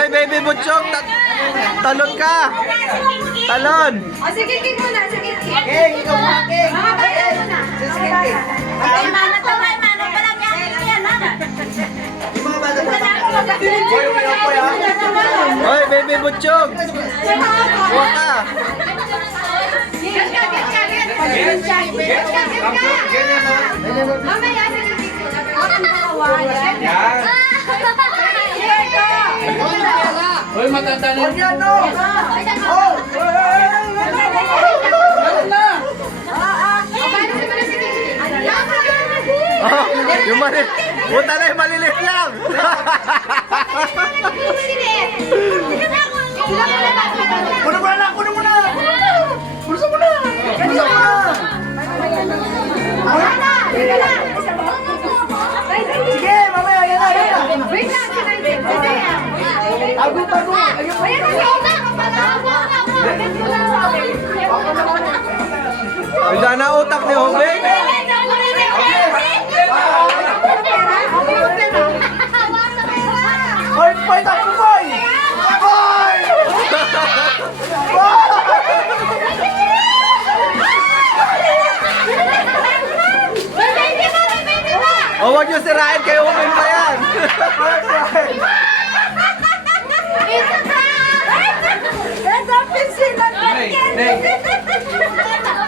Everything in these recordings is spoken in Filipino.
Hoy, baby butchok, talon ka. Talon. O, sige, king muna. Sige, king. King, ikaw muna, King. Mga bayan muna. Sige, King. Ay, mana tamay, mana pala niya. Yan, mana. Yung mga bata pa. Hoy, baby butchok. Huwag ka. Get ka. Mamaya, sige, king. Ang dalawa. Yan. Hoy, matanda na. Huwag yan, no! Oh! Meron na. Oh, yung mali. Punta na yung malilit lang. Kuno mo na! Kuno mo na! Bulsa mo na! Bulsa mo na! Sige, mamaya, yan na! Wait lang, Tago! Wala na utak ni Hobing. Boy, boy, takbo, boy! Boy! Boy! O, wag niyo sirain kay Hobing pa yan.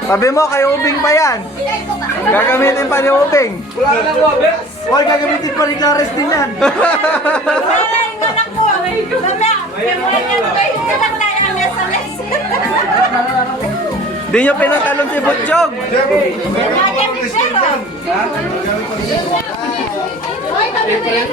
Sabi mo, kay Hobing pa yan. Gagamitin pa ni Hobing. Wala ka lang, Robert. Boy, gagamitin pa ni Clares din yan. Di nyo pinatalon si Butchog. Lagi ang